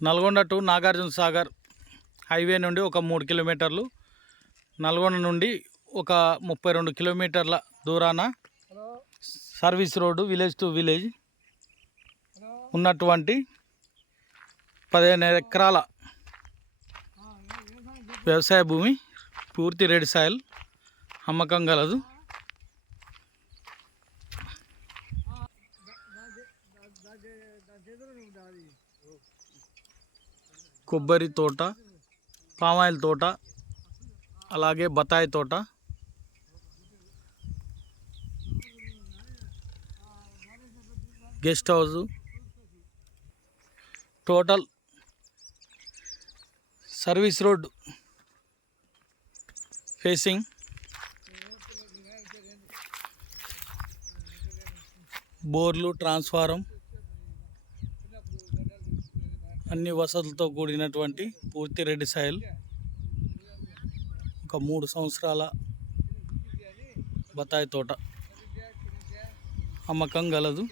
Nalgonda to Nagarjuna Sagar highway నుండి ఒక మూడు కిలోమీటర్లు నల్గొండ నుండి ఒక ముప్పై రెండు కిలోమీటర్ల దూరాన service road village to village ఉన్నటువంటి పదిహేను ఎకరాల వ్యవసాయ భూమి పూర్తి రెడ్ సాయిల్ అమ్మకం గలదు. కొబ్బరి తోట పామాయిల్ తోట అలాగే బత్తాయి తోట. Guest house. Total service road facing. బోర్లు ట్రాన్స్ఫారం. అన్ని వసతులతో కూడినటువంటి పూర్తి రెడ్డి సాయిల్. ఒక మూడు సంవత్సరాల బత్తాయి తోట. అమ్మకం గలదు.